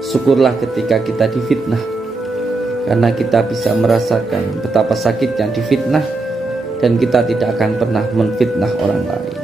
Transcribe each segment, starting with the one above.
Syukurlah ketika kita difitnah, karena kita bisa merasakan betapa sakitnya difitnah, dan kita tidak akan pernah menfitnah orang lain.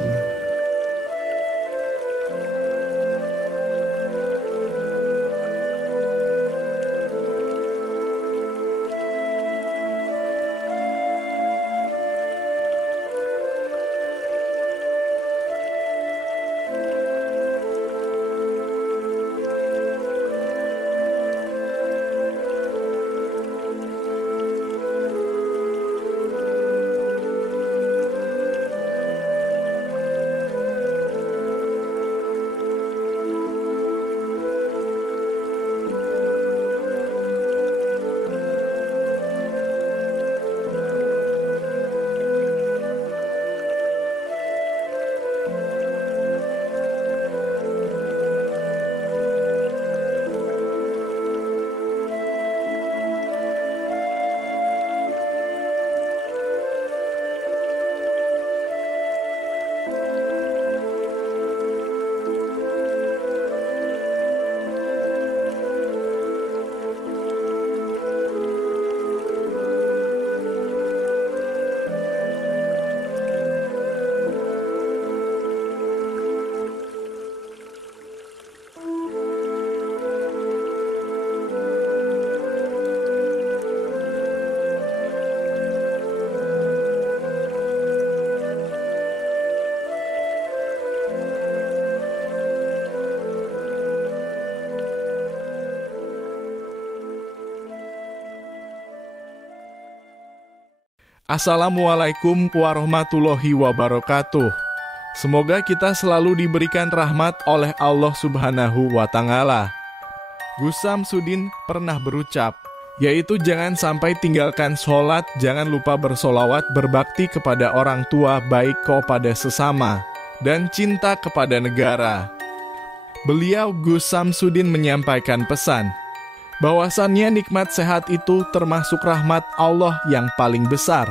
Assalamualaikum warahmatullahi wabarakatuh. Semoga kita selalu diberikan rahmat oleh Allah Subhanahu wa Ta'ala. Gus Samsudin pernah berucap, yaitu jangan sampai tinggalkan sholat, jangan lupa bersolawat, berbakti kepada orang tua, baik kepada sesama, dan cinta kepada negara. Beliau Gus Samsudin menyampaikan pesan, bahwasannya nikmat sehat itu termasuk rahmat Allah yang paling besar.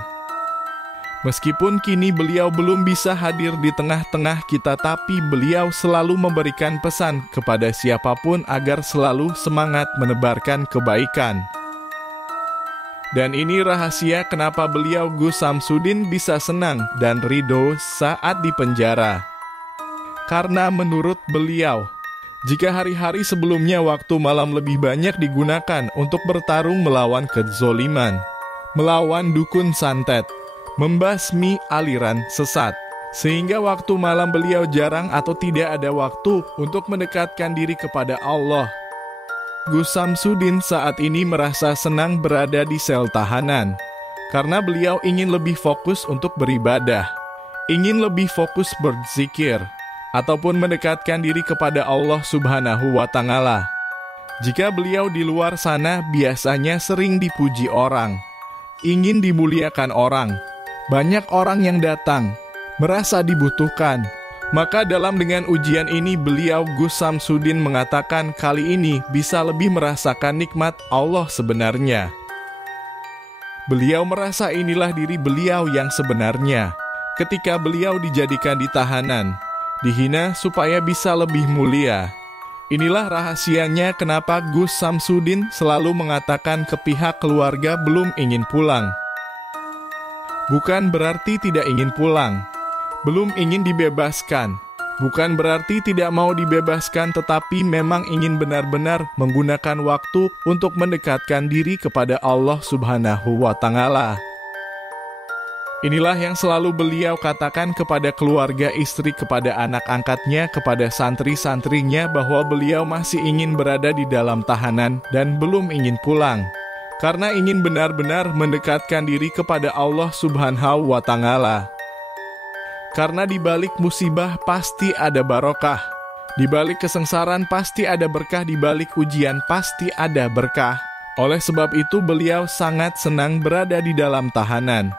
Meskipun kini beliau belum bisa hadir di tengah-tengah kita, tapi beliau selalu memberikan pesan kepada siapapun agar selalu semangat menebarkan kebaikan. Dan ini rahasia kenapa beliau Gus Samsudin bisa senang dan ridho saat di penjara. Karena menurut beliau, jika hari-hari sebelumnya waktu malam lebih banyak digunakan untuk bertarung melawan kezoliman, melawan dukun santet, membasmi aliran sesat, sehingga waktu malam beliau jarang atau tidak ada waktu untuk mendekatkan diri kepada Allah. Gus Samsudin saat ini merasa senang berada di sel tahanan, karena beliau ingin lebih fokus untuk beribadah, ingin lebih fokus berzikir, ataupun mendekatkan diri kepada Allah Subhanahu wa Ta'ala. Jika beliau di luar sana biasanya sering dipuji orang, ingin dimuliakan orang, banyak orang yang datang, merasa dibutuhkan. Maka dengan ujian ini beliau Gus Samsudin mengatakan kali ini bisa lebih merasakan nikmat Allah sebenarnya. Beliau merasa inilah diri beliau yang sebenarnya, ketika beliau dijadikan di tahanan, dihina supaya bisa lebih mulia. Inilah rahasianya kenapa Gus Samsudin selalu mengatakan ke pihak keluarga belum ingin pulang. Bukan berarti tidak ingin pulang, belum ingin dibebaskan. Bukan berarti tidak mau dibebaskan, tetapi memang ingin benar-benar menggunakan waktu untuk mendekatkan diri kepada Allah Subhanahu wa Ta'ala. Inilah yang selalu beliau katakan kepada keluarga, istri, kepada anak angkatnya, kepada santri-santrinya, bahwa beliau masih ingin berada di dalam tahanan dan belum ingin pulang, karena ingin benar-benar mendekatkan diri kepada Allah Subhanahu wa Ta'ala. Karena di balik musibah pasti ada barokah, di balik kesengsaraan pasti ada berkah, di balik ujian pasti ada berkah. Oleh sebab itu beliau sangat senang berada di dalam tahanan.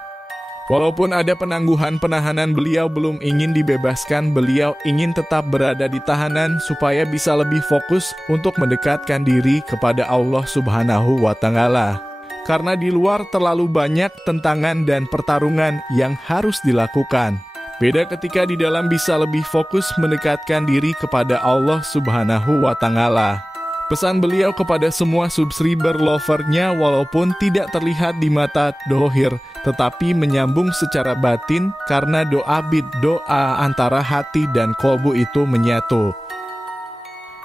Walaupun ada penangguhan penahanan, beliau belum ingin dibebaskan, beliau ingin tetap berada di tahanan supaya bisa lebih fokus untuk mendekatkan diri kepada Allah Subhanahu wa Ta'ala. Karena di luar terlalu banyak tentangan dan pertarungan yang harus dilakukan. Beda ketika di dalam bisa lebih fokus mendekatkan diri kepada Allah Subhanahu wa Ta'ala. Pesan beliau kepada semua subscriber lovernya walaupun tidak terlihat di mata dohir, tetapi menyambung secara batin karena doa antara hati dan kolbu itu menyatu.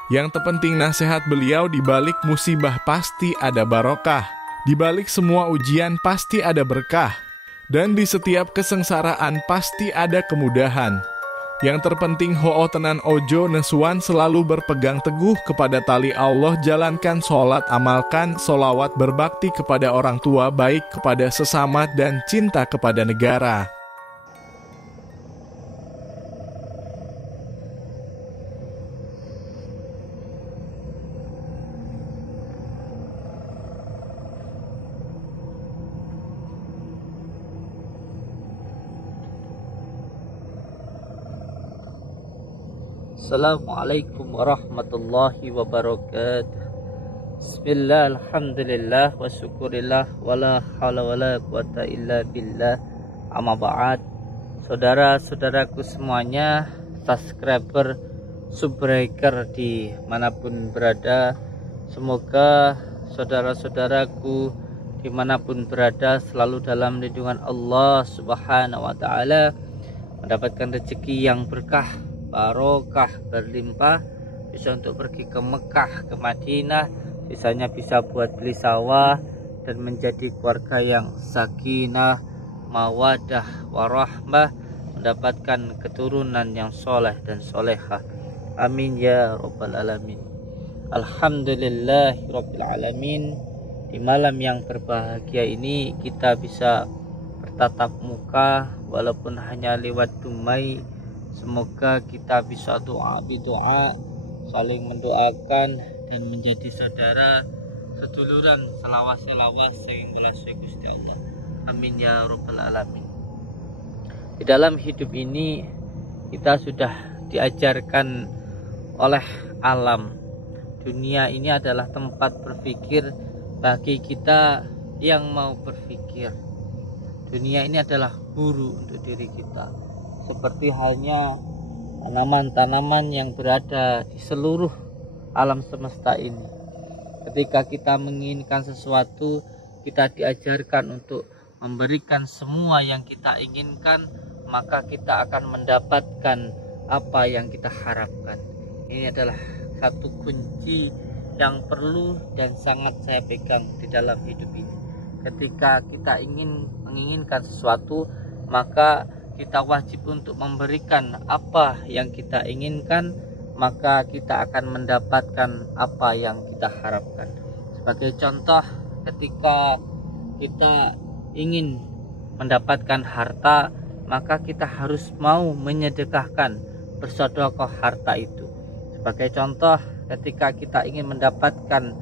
Yang terpenting nasihat beliau, di balik musibah pasti ada barokah, di balik semua ujian pasti ada berkah, dan di setiap kesengsaraan pasti ada kemudahan. Yang terpenting ho'o tenan ojo nesuan, selalu berpegang teguh kepada tali Allah, jalankan sholat, amalkan sholawat, berbakti kepada orang tua, baik kepada sesama dan cinta kepada negara. Assalamualaikum warahmatullahi wabarakatuh. Bismillah, alhamdulillah, wa syukurillah, wala hawla wala quwata illa billah, amma ba'd. Saudara-saudaraku semuanya, subscriber, subbreaker di manapun berada, semoga saudara-saudaraku dimanapun berada selalu dalam lindungan Allah Subhanahu wa ta'ala, mendapatkan rezeki yang berkah, barokah, berlimpah, bisa untuk pergi ke Mekah, ke Madinah, sisanya bisa buat beli sawah dan menjadi keluarga yang sakinah, mawadah, warahmah, mendapatkan keturunan yang soleh dan solehah. Amin ya rabbal alamin. Alhamdulillahi rabbil alamin. Di malam yang berbahagia ini kita bisa bertatap muka walaupun hanya lewat dumai. Semoga kita bisa doa, saling mendoakan dan menjadi saudara, seduluran, selawas sing melasuhi Gusti Allah. Amin ya rabbal alamin. Di dalam hidup ini kita sudah diajarkan oleh alam. Dunia ini adalah tempat berpikir bagi kita yang mau berpikir. Dunia ini adalah guru untuk diri kita. Seperti halnya tanaman-tanaman yang berada di seluruh alam semesta ini. Ketika kita menginginkan sesuatu, kita diajarkan untuk memberikan semua yang kita inginkan, maka kita akan mendapatkan apa yang kita harapkan. Ini adalah satu kunci yang perlu dan sangat saya pegang di dalam hidup ini. Ketika kita menginginkan sesuatu, maka kita wajib untuk memberikan apa yang kita inginkan, maka kita akan mendapatkan apa yang kita harapkan. Sebagai contoh, ketika kita ingin mendapatkan harta, maka kita harus mau menyedekahkan, bersedekah harta itu. Sebagai contoh, ketika kita ingin mendapatkan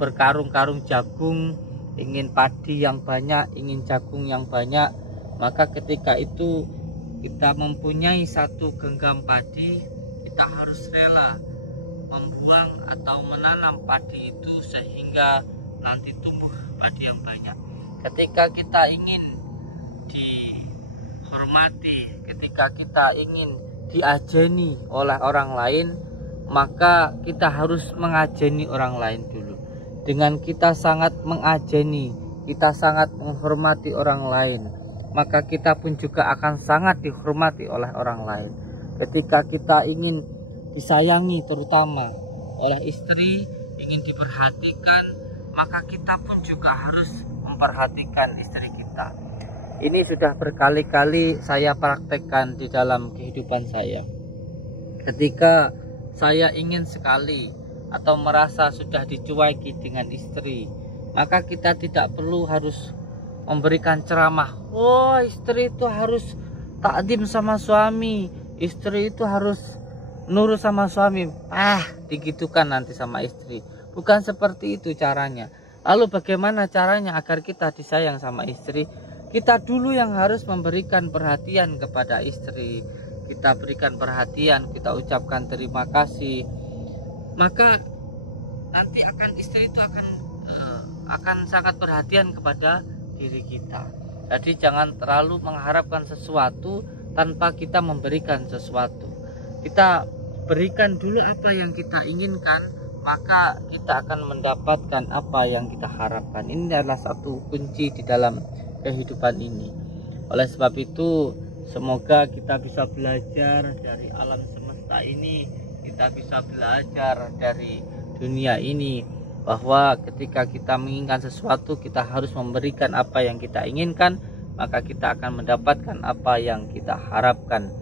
berkarung-karung jagung, ingin padi yang banyak, ingin jagung yang banyak, maka ketika itu kita mempunyai satu genggam padi, kita harus rela membuang atau menanam padi itu sehingga nanti tumbuh padi yang banyak. Ketika kita ingin dihormati, ketika kita ingin diajeni oleh orang lain, maka kita harus mengajeni orang lain dulu. Dengan kita sangat mengajeni, kita sangat menghormati orang lain, maka kita pun juga akan sangat dihormati oleh orang lain. Ketika kita ingin disayangi, terutama oleh istri, ingin diperhatikan, maka kita pun juga harus memperhatikan istri kita. Ini sudah berkali-kali saya praktekkan di dalam kehidupan saya. Ketika saya ingin sekali atau merasa sudah dicueki dengan istri, maka kita tidak perlu harus memberikan ceramah. Oh, istri itu harus takdim sama suami, istri itu harus nurut sama suami. Digitukan nanti sama istri. Bukan seperti itu caranya. Lalu bagaimana caranya agar kita disayang sama istri? Kita dulu yang harus memberikan perhatian kepada istri. Kita berikan perhatian, kita ucapkan terima kasih. Maka nanti istri itu akan sangat perhatian kepada diri kita. Jadi jangan terlalu mengharapkan sesuatu tanpa kita memberikan sesuatu. Kita berikan dulu apa yang kita inginkan, maka kita akan mendapatkan apa yang kita harapkan. Ini adalah satu kunci di dalam kehidupan ini. Oleh sebab itu, semoga kita bisa belajar dari alam semesta ini, kita bisa belajar dari dunia ini, bahwa ketika kita menginginkan sesuatu, kita harus memberikan apa yang kita inginkan, maka kita akan mendapatkan apa yang kita harapkan.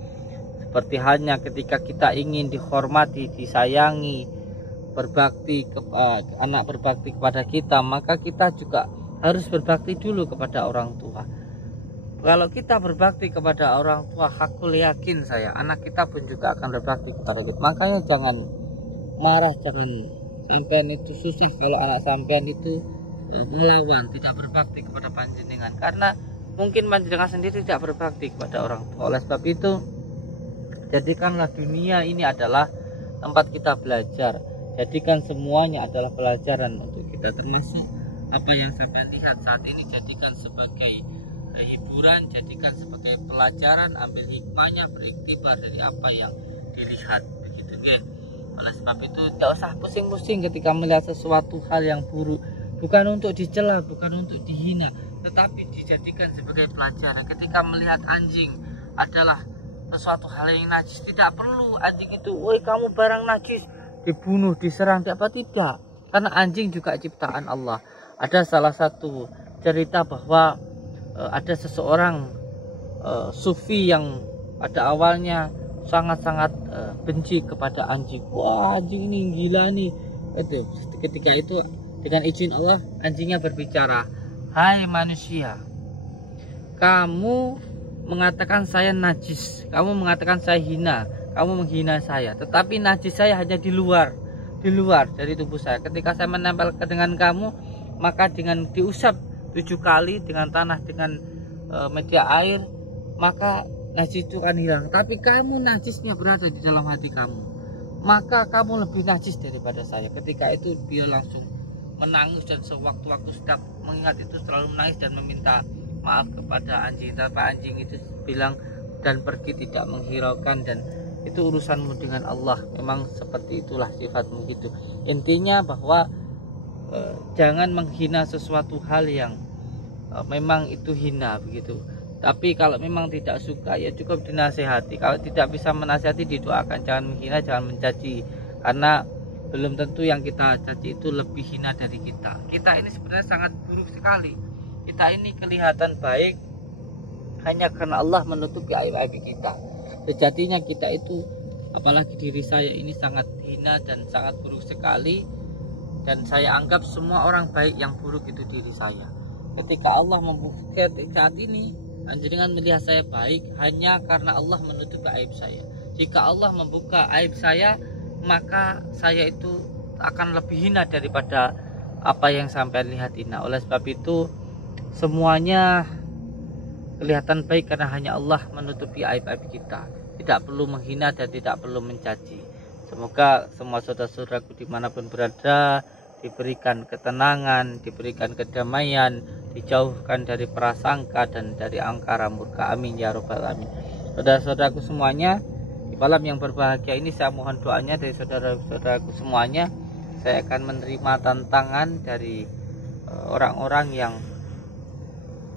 Seperti halnya ketika kita ingin dihormati, disayangi, anak berbakti kepada kita, maka kita juga harus berbakti dulu kepada orang tua. Kalau kita berbakti kepada orang tua, aku yakin saya, anak kita pun juga akan berbakti kepada kita. Makanya jangan marah, jangan sampean itu susah kalau anak sampean itu melawan, tidak berbakti kepada panjenengan, karena mungkin panjenengan sendiri tidak berbakti kepada orang tua. Oleh sebab itu, jadikanlah dunia ini adalah tempat kita belajar. Jadikan semuanya adalah pelajaran untuk kita, termasuk apa yang sampean lihat saat ini, jadikan sebagai hiburan, jadikan sebagai pelajaran, ambil hikmahnya, beriktibar dari apa yang dilihat, begitu kan. Oleh sebab itu, tidak usah pusing-pusing ketika melihat sesuatu hal yang buruk, bukan untuk dicela, bukan untuk dihina, tetapi dijadikan sebagai pelajaran. Ketika melihat anjing adalah sesuatu hal yang najis, tidak perlu anjing itu, woi kamu barang najis, dibunuh, diserang, tidak, karena anjing juga ciptaan Allah. Ada salah satu cerita bahwa ada seseorang sufi yang pada awalnya sangat-sangat benci kepada anjing. Wah, anjing ini gila nih. Ketika itu dengan izin Allah, anjingnya berbicara, hai manusia, kamu mengatakan saya najis, kamu mengatakan saya hina, kamu menghina saya, tetapi najis saya hanya di luar dari tubuh saya. Ketika saya menempel dengan kamu, maka dengan diusap 7 kali dengan tanah, dengan media air, maka najis itu akan hilang. Tapi kamu najisnya berada di dalam hati kamu, maka kamu lebih najis daripada saya. Ketika itu dia langsung menangis, dan sewaktu-waktu setiap mengingat itu selalu menangis dan meminta maaf kepada anjing. Tapi anjing itu bilang dan pergi, tidak menghiraukan, dan itu urusanmu dengan Allah. Memang seperti itulah sifatmu gitu. Intinya bahwa jangan menghina sesuatu hal yang memang itu hina begitu. Tapi kalau memang tidak suka, ya cukup dinasehati. Kalau tidak bisa menasehati, didoakan. Jangan menghina, jangan mencaci, karena belum tentu yang kita caci itu lebih hina dari kita. Kita ini sebenarnya sangat buruk sekali. Kita ini kelihatan baik hanya karena Allah menutupi aib-aib kita. Sejatinya kita itu, apalagi diri saya ini, sangat hina dan sangat buruk sekali. Dan saya anggap semua orang baik, yang buruk itu diri saya. Ketika Allah membuka saat ini, panjenengan melihat saya baik hanya karena Allah menutupi aib saya. Jika Allah membuka aib saya, maka saya itu akan lebih hina daripada apa yang sampai lihat hina. Oleh sebab itu, semuanya kelihatan baik karena hanya Allah menutupi aib-aib kita. Tidak perlu menghina dan tidak perlu mencaci. Semoga semua saudara-saudaraku dimanapun berada diberikan ketenangan, diberikan kedamaian, dijauhkan dari prasangka dan dari angkara murka. Amin ya robbal alamin. Saudara-saudaraku semuanya, di malam yang berbahagia ini saya mohon doanya dari saudara-saudaraku semuanya. Saya akan menerima tantangan dari orang-orang yang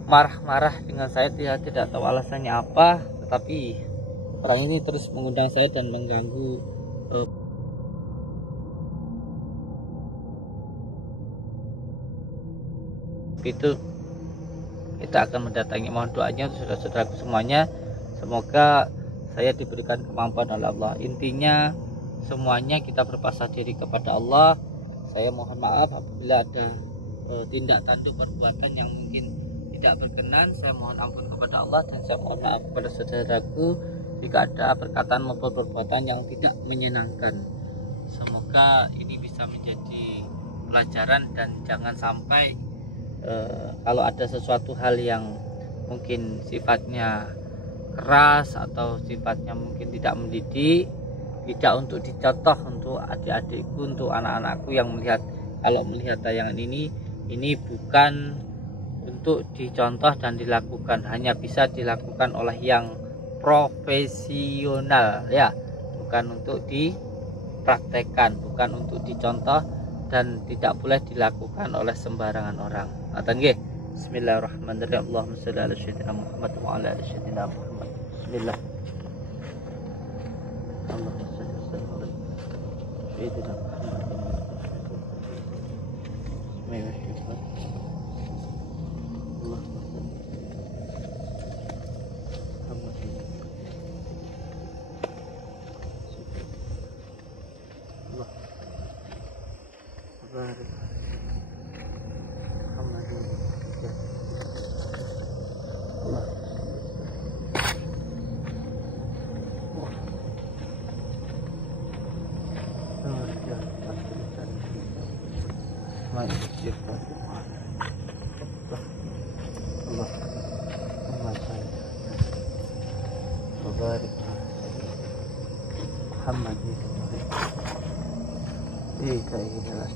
marah-marah dengan saya, tidak tahu alasannya apa, tetapi orang ini terus mengundang saya dan mengganggu. Itu kita akan mendatangi, mohon doanya untuk saudara-saudaraku semuanya. Semoga saya diberikan kemampuan oleh Allah. Intinya semuanya kita berpasrah diri kepada Allah. Saya mohon maaf apabila ada tindak tanduk perbuatan yang mungkin tidak berkenan. Saya mohon ampun kepada Allah, dan saya mohon maaf kepada saudaraku jika ada perkataan maupun perbuatan yang tidak menyenangkan. Semoga ini bisa menjadi pelajaran, dan jangan sampai kalau ada sesuatu hal yang mungkin sifatnya keras atau sifatnya mungkin tidak mendidik, tidak untuk dicontoh untuk adik-adikku, untuk anak-anakku yang melihat, kalau melihat tayangan ini bukan untuk dicontoh dan dilakukan, hanya bisa dilakukan oleh yang profesional ya, bukan untuk dipraktekkan, bukan untuk dicontoh dan tidak boleh dilakukan oleh sembarangan orang. Ngoten nggih. Bismillahirrahmanirrahim. Allahumma shalli ala sayyidina Muhammad wa ala ali sayyidina Muhammad. Bismillah. Allahumma shalli ala sayyidina Muhammad. Bismillahirrahmanirrahim. Allahumma shalli barik Muhammadin. Allah. Muhammadin. Ika ila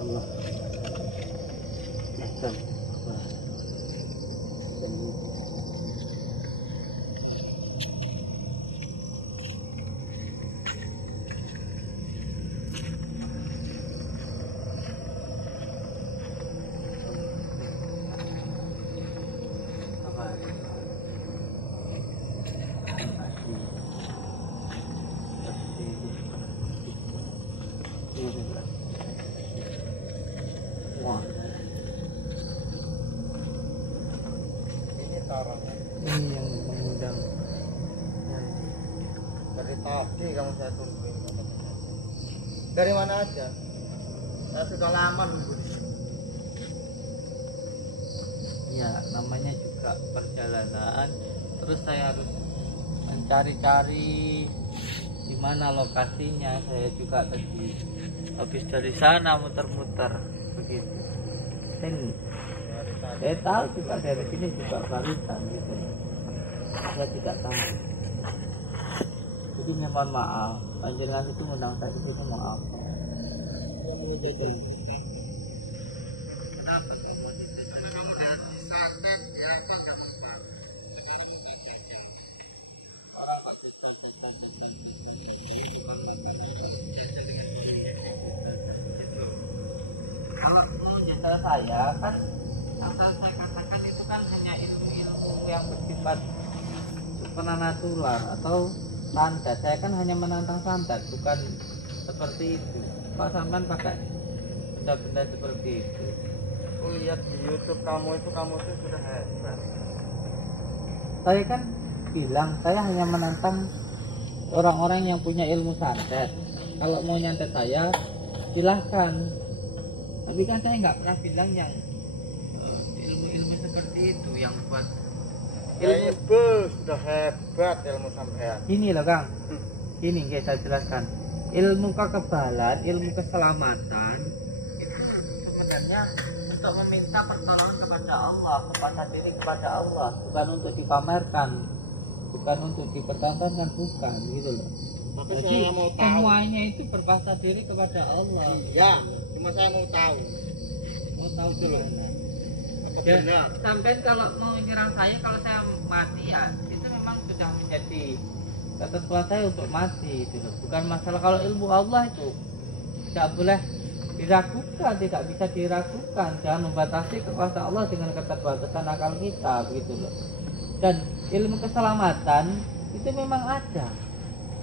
Allah. Ahsan. Ini yang mengundang dari tadi kamu saya tungguin. Dari mana aja? Saya sudah lama nunggu di sini. ya, namanya juga perjalanan. Terus saya harus mencari-cari di mana lokasinya. Saya juga tadi habis dari sana muter-muter begitu. Saya tahu juga dari sini juga barusan gitu. Saya tidak tahu. Jadi mohon maaf, panjenengan itu mengundang saya di sini, maaf. Kenapa kamu di sini? Karena kamu udah disantet ya, kan nggak mempan. Sekarang kita jajah. Orang kok jajal makanan Jajah dengan dirinya. kalau mau jajal saya kan yang saya katakan itu kan hanya ilmu-ilmu yang bersifat supranatural atau santet. Saya kan hanya menantang santet, bukan seperti itu. Pak sampean pakai benda-benda seperti itu. Aku lihat di YouTube kamu itu sudah hebat. Saya kan bilang saya hanya menantang orang-orang yang punya ilmu santet. Kalau mau nyantet saya silahkan, tapi kan saya nggak pernah bilang yang ilmu-ilmu seperti itu yang buat Kayaknya bos sudah hebat ilmu sampean. ini loh Kang. Ini guys, saya jelaskan. Ilmu kekebalan, ilmu keselamatan sebenarnya untuk meminta pertolongan kepada Allah, kepada diri kepada Allah, bukan untuk dipamerkan, bukan untuk dipertontonkan, bukan gitu loh. Tapi Jadi saya mau tahu. semuanya itu berpasrah diri kepada Allah. Ya, cuma saya mau tahu. Mau tahu dulu. Apa Ya, benar? sampai kalau mau menyerang saya, kalau saya mati ya itu memang sudah menjadi ketentuan saya untuk mati itu loh. Bukan masalah. Kalau ilmu Allah itu tidak boleh diragukan, tidak bisa diragukan. Jangan membatasi kekuasaan Allah dengan keterbatasan akal kita begitu loh. Dan ilmu keselamatan itu memang ada.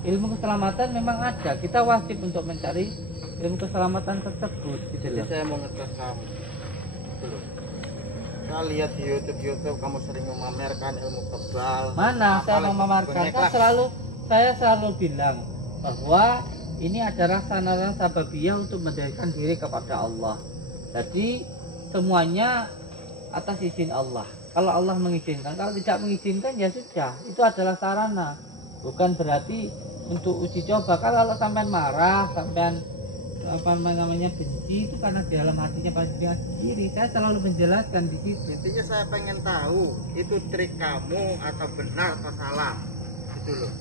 Ilmu keselamatan memang ada. Kita wajib untuk mencari ilmu keselamatan tersebut gitu Jadi loh. saya mau ngetes kamu. Gitu loh. Saya lihat di YouTube kamu sering memamerkan ilmu kebal. Mana saya Apalagi memamarkan, banyak kan lah. saya selalu bilang bahwa ini adalah sarana sababiyah untuk mendekatkan diri kepada Allah. Jadi semuanya atas izin Allah. Kalau Allah mengizinkan, kalau tidak mengizinkan ya sudah, itu adalah sarana. Bukan berarti untuk uji coba. Kalau sampean marah, sampean apa namanya benci, itu karena di dalam hatinya pasti sendiri. Saya selalu menjelaskan di situ. Intinya saya pengen tahu itu trik kamu atau benar atau salah. Gitu loh.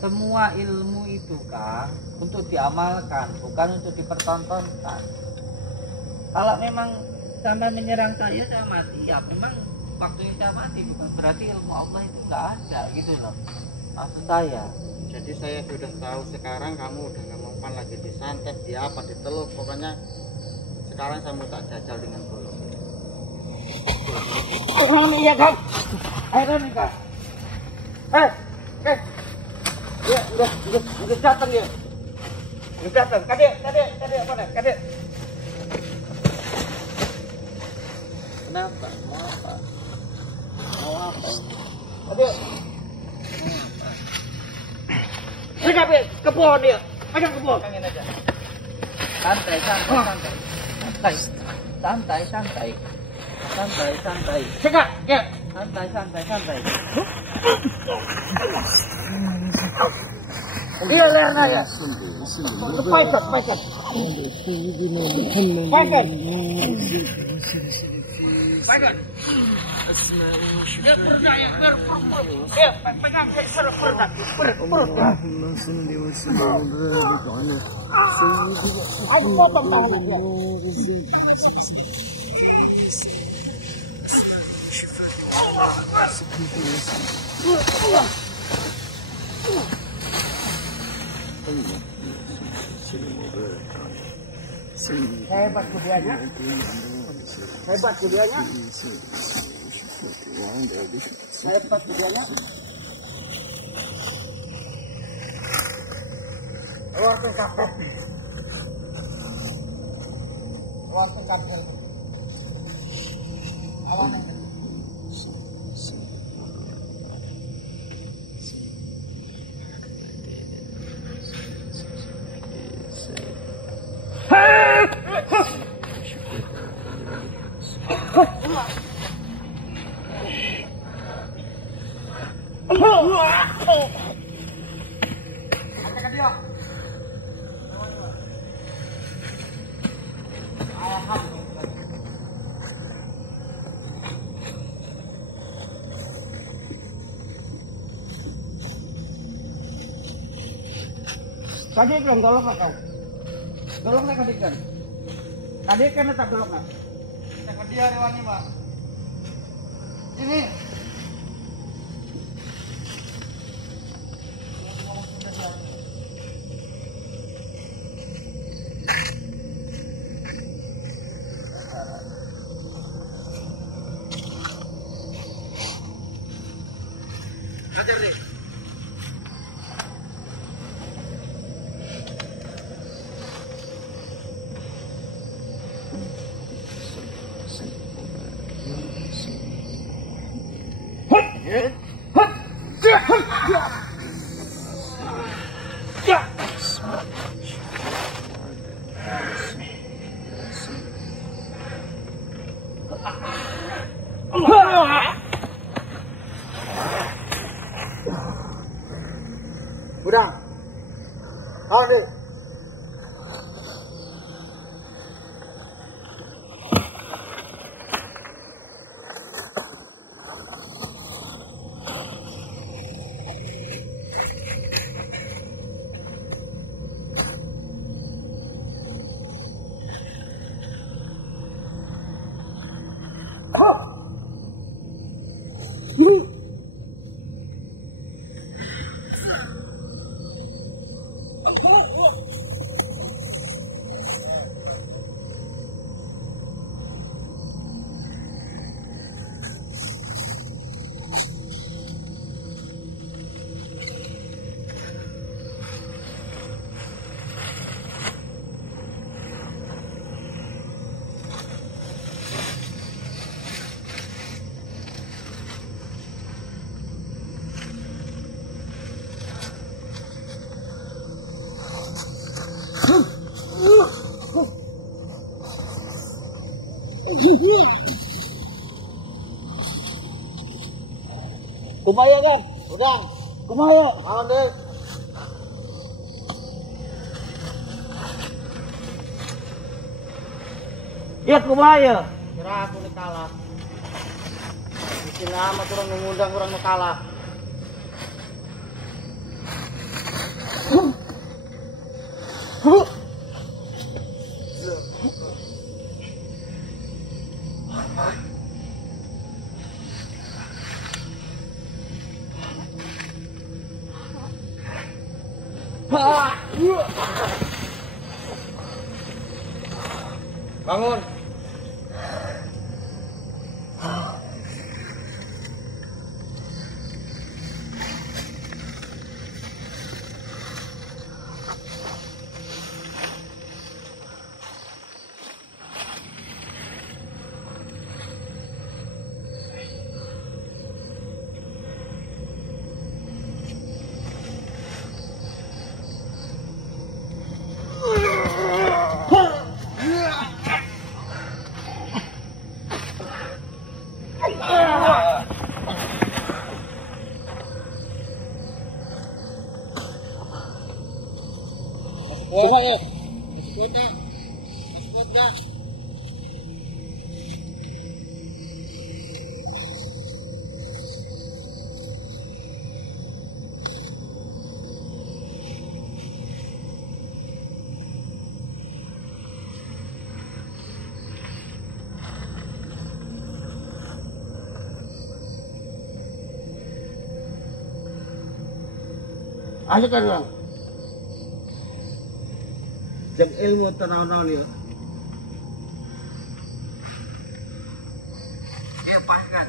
Semua ilmu itu Kang untuk diamalkan, bukan untuk dipertontonkan. Kalau memang sampai menyerang saya mati, ya memang waktunya saya mati, bukan berarti ilmu Allah itu nggak ada gitu loh maksud saya. Jadi saya sudah tahu sekarang kamu udah nggak mempan lagi disantet, di apa, diteluk, pokoknya sekarang saya mau tak jajal dengan bolong. Iya kan? Ayo nih kak. Ya udah datang ya. Udah datang. Kadek mana? Kadek. Kenapa? Mau apa? Kadek. Saya ke pohon dia. Pegang ke pohon. Pegangin aja. Santai. Cekak, ya. Santai. Iya lerna ya. Paikat. Ya perda ya, ya pegang perda. Ayo potong tangannya. Hebat kudianya. Keluarkan kapet. Keluarkan kabel. Awan. Tadi belum golok kau. Golok nak kadikan. Tadi kan tak golok nak. Tak dia rewani Pak. Ini. Ajar deh. Udah. Ada. Kumaya kan? Udah. Kumaya. Ada. Ya kumaya. Kira aku nih kalah. Bikin nama turun mengundang orang kalah. Bangun. Coba ya. Kuat dah. Kuat dah. Ayo kan bang. Jeng ilmu tenang-tenang nih. Dia pas kan.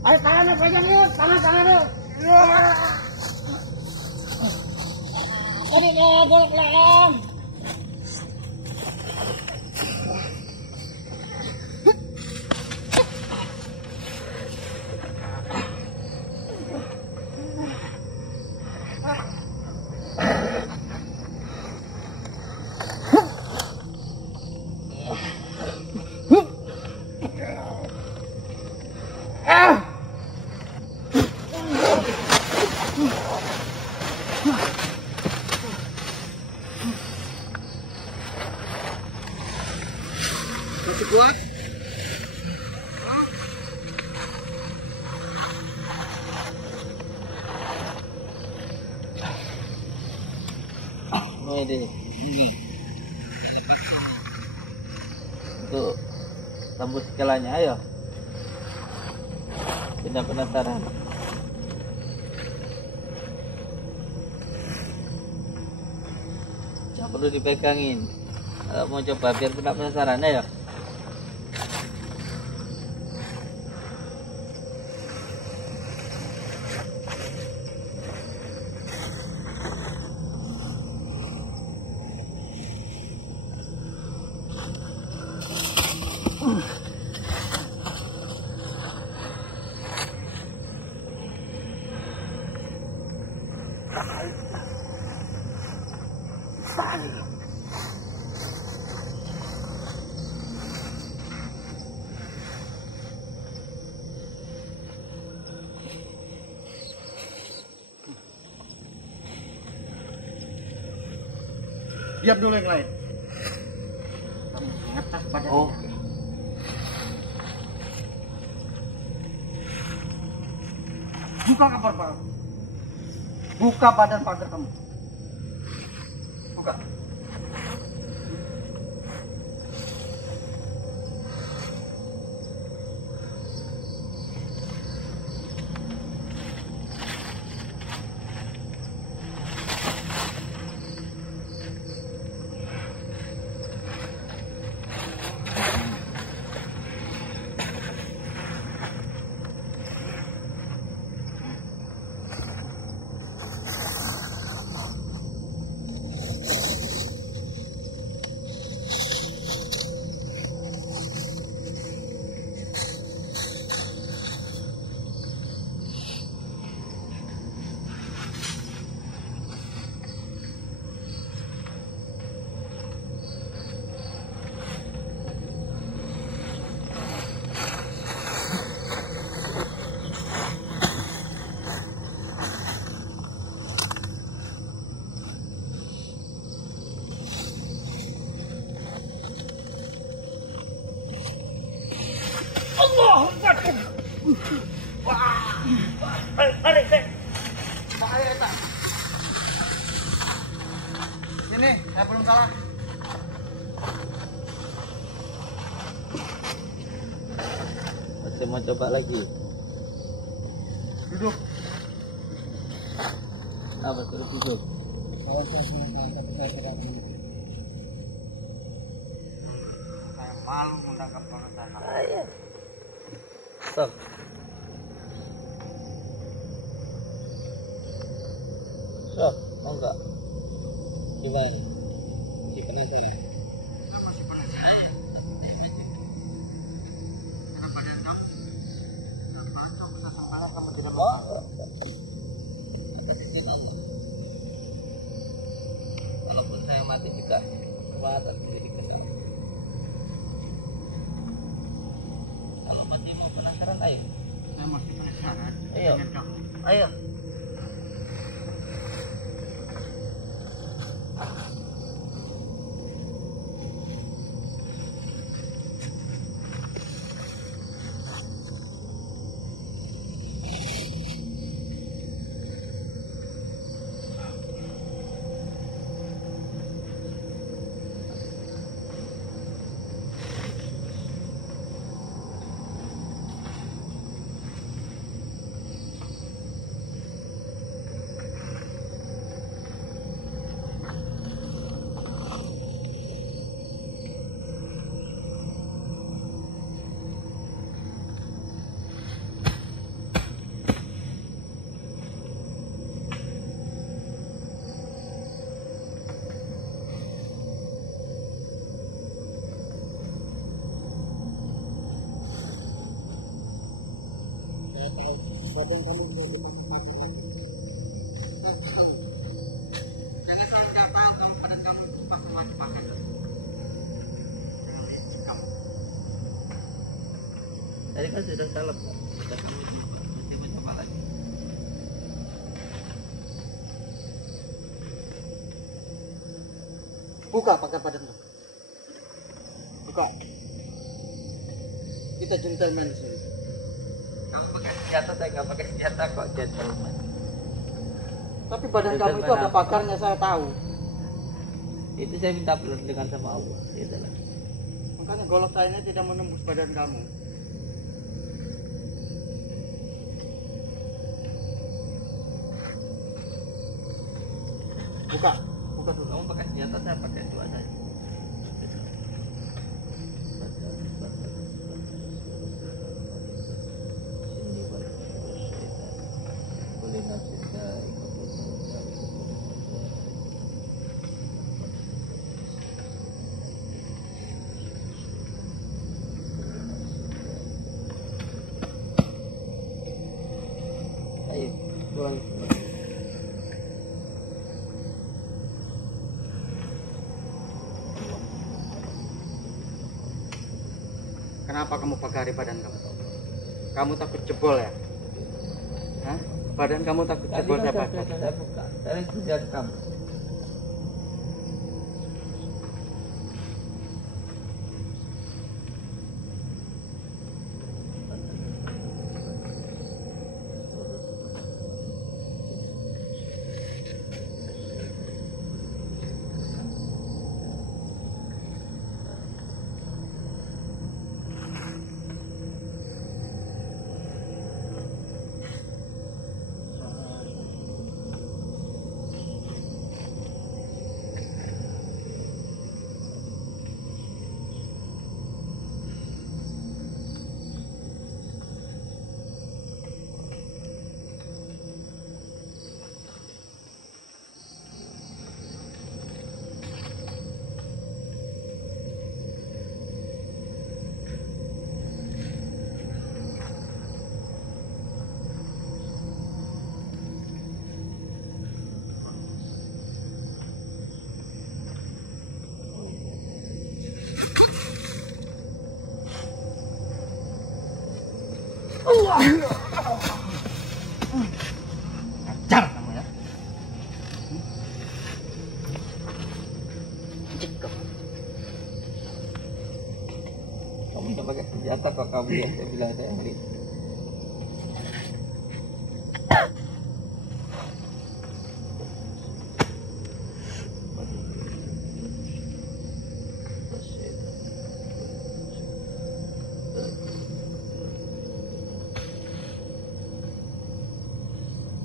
Ayo tangannya pegang yuk, tangan yuk. Tadi mau bolak belakang. Masih kuat? Oh ini. Tuh tembus skalanya, ayo. Tidak penasaran. Jangan perlu dipegangin. Kalau mau coba biar tidak penasaran, ayo. Diam dulu yang lain. Kamu atas badan. Oh. Buka kabar pagar. Buka badan pagar kamu. Buka. Allah Akbar. Wah. Balik, Teh. Bahaya tak? Sini, saya belum salah. Saya mau coba lagi. Duduk. Apa suruh duduk? Kalau saya salah, tapi saya tidak mengerti. Saya malu menangkap kalau saya salah. Stop. Stop, mau enggak? Coba ini. Simpannya saya. Kamu tidak mau? Atas izin Allah. Walaupun saya mati juga kekuatan diri kita. Kalau masih mau penasaran, ayo. Saya masih penasaran. Ayo. Dengan kamu. Ayo. Badan kamu sudah dimakan. Tadi kan sudah salah, Pak. Kita mesti mencoba lagi. Buka pakai badan tuh. Buka. Kita gentleman di sini. Kamu pakai senjata, saya nggak pakai senjata kok, gentleman. Tapi badan kamu itu ada pakarnya, saya tahu. Itu saya minta perlindungan sama Allah. Gitu lah. Makanya golok saya ini tidak menembus badan kamu. Buka, buka dulu. Kamu pakai senjata, saya pakai dua saja. Ayo, pulang. Kenapa kamu pagari badan kamu? Kamu takut jebol ya? Hah? Badan kamu takut jebol ya badan? Saya buka. Saya kejar kamu. Ajar kamu ya. Cek kamu. Kamu sudah pakai senjata kok kamu yang saya bilang saya ngeri.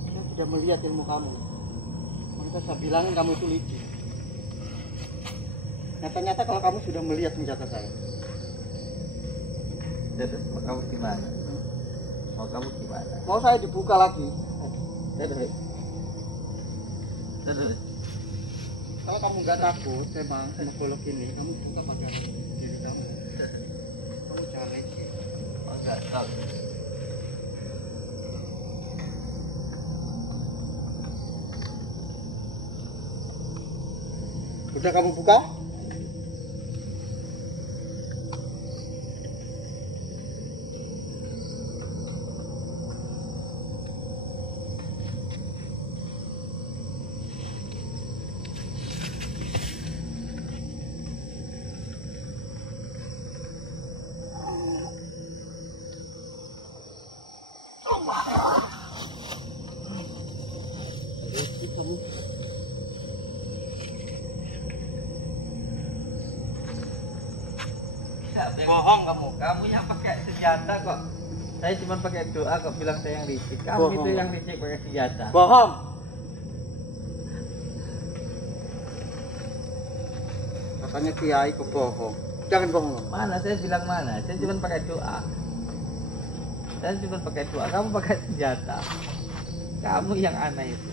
Saya sudah melihat ilmu kamu. Maka saya bilangin kamu itu licik. Nyata-nyata kalau kamu sudah melihat senjata saya. Terus mau kamu gimana? Mau kamu gimana? Mau saya dibuka lagi. Terus. Kalau kamu nggak takut, memang sama golok ini, kamu buka pakai diri kamu. Kamu jangan leceh. Oh, nggak tahu. Udah kamu buka? Kamu Bohong kamu yang pakai senjata kok. Saya cuma pakai doa kok bilang saya yang licik. Kamu Bohong. itu yang licik pakai senjata. bohong. Katanya kiai kebohong. Jangan bohong. Mana saya bilang mana? Saya cuma pakai doa. Saya cuma pakai doa. Kamu pakai senjata. Kamu yang aneh itu.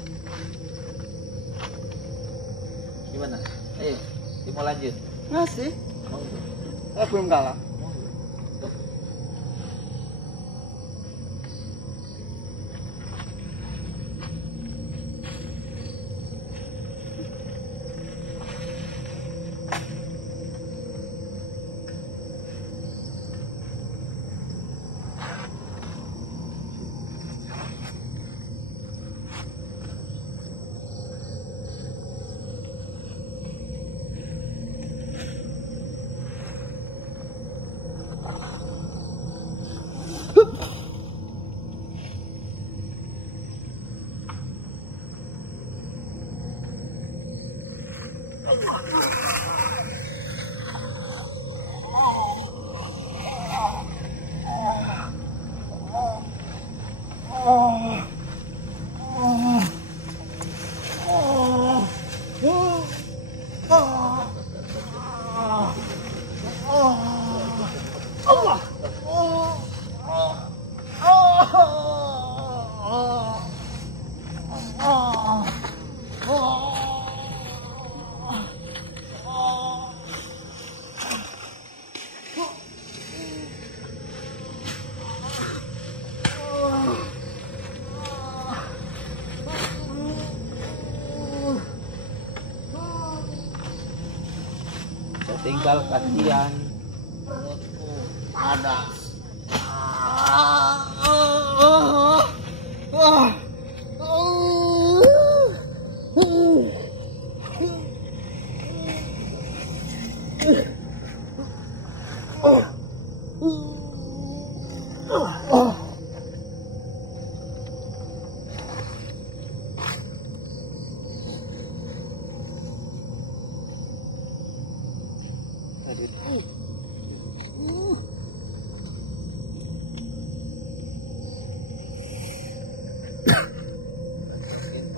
Gimana? Ayo, mau lanjut. Masih? Monggo. Saya belum kalah. Monggo. Tuh. Tinggal kasihan. Ada.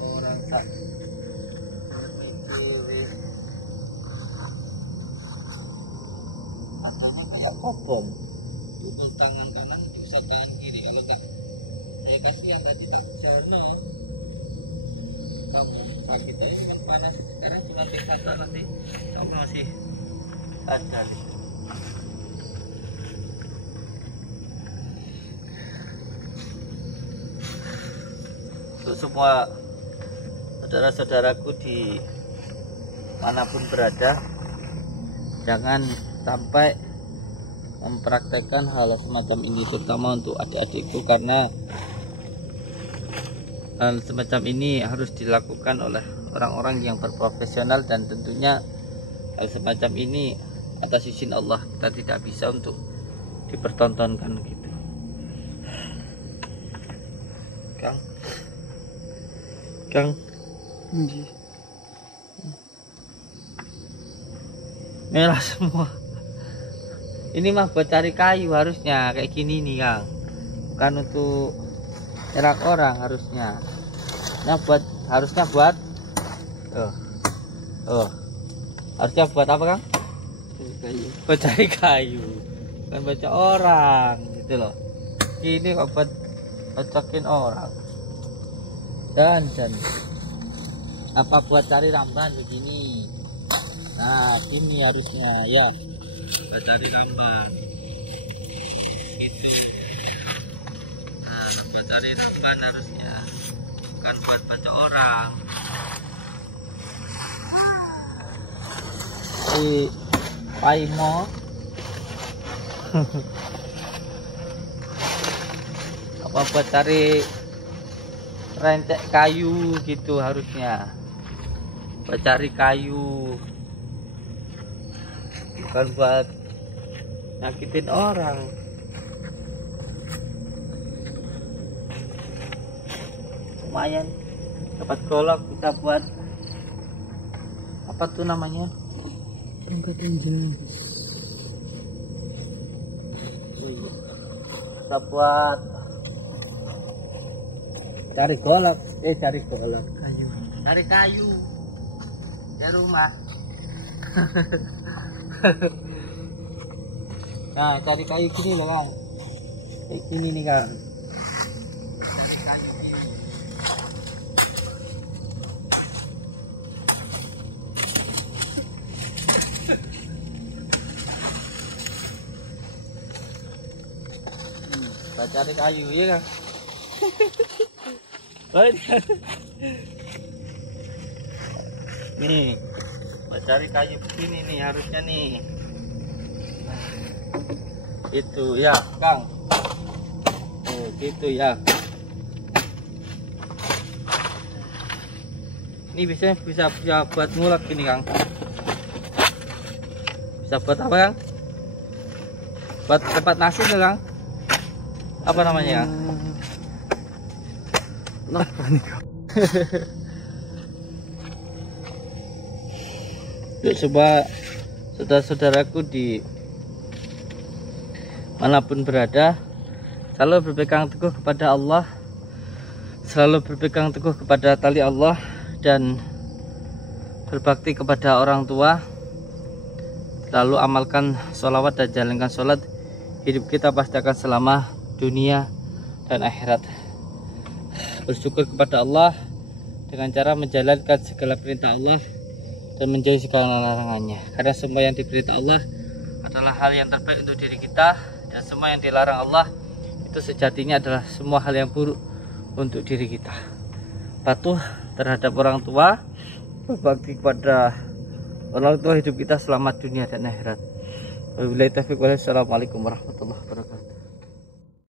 Orang tak tangannya kayak kopong. Pukul tangan kanan bisa tangan kiri. Kalau tak saya kasih lihat tadi tak sana. Kamu sakit aja kan panas sekarang cuma satu nanti. Kamu masih ada. Untuk semua saudara-saudaraku di manapun berada, jangan sampai mempraktekkan hal semacam ini, terutama untuk adik-adikku, karena hal semacam ini harus dilakukan oleh orang-orang yang berprofesional, dan tentunya hal semacam ini atas izin Allah. Kita tidak bisa untuk dipertontonkan gitu. Kang merah semua. Ini mah buat cari kayu harusnya kayak gini nih Kang, bukan untuk nyerang orang harusnya. Nah harusnya buat harusnya buat apa Kang? Buat cari kayu, bukan baca orang gitu loh. Ini kok buat bacokin orang. Dan apa buat cari ramban begini. Nah gini harusnya ya, buat cari ramban gitu. Nah buat cari ramban harusnya, bukan buat baca orang. Paimo apa buat cari rencek kayu gitu harusnya, buat cari kayu, bukan buat nyakitin orang. Lumayan dapat golok, bisa buat apa tuh namanya, bisa buat cari golok, cari kayu di rumah. Nah cari kayu gini loh Kang, kayak gini nih Kang. Cari kayu ya Kang. Nih cari kayu begini nih harusnya nih. Itu ya Kang, gitu ya. Ini bisa buat ngulek gini Kang. Bisa buat apa Kang? Buat tempat nasi tuh Kang. Apa namanya Kang? Yuk coba saudara-saudaraku di manapun berada, selalu berpegang teguh kepada Allah, selalu berpegang teguh kepada tali Allah, dan berbakti kepada orang tua. Lalu amalkan sholawat dan jalankan sholat. Hidup kita pasti akan selamat dunia dan akhirat. Bersyukur kepada Allah dengan cara menjalankan segala perintah Allah dan menjauhi segala larangannya, karena semua yang diperintah Allah adalah hal yang terbaik untuk diri kita, dan semua yang dilarang Allah itu sejatinya adalah semua hal yang buruk untuk diri kita. Patuh terhadap orang tua, berbakti kepada orang tua, hidup kita selamat dunia dan akhirat. Wabillahi taufiq walhidayah. Assalamualaikum warahmatullahi wabarakatuh.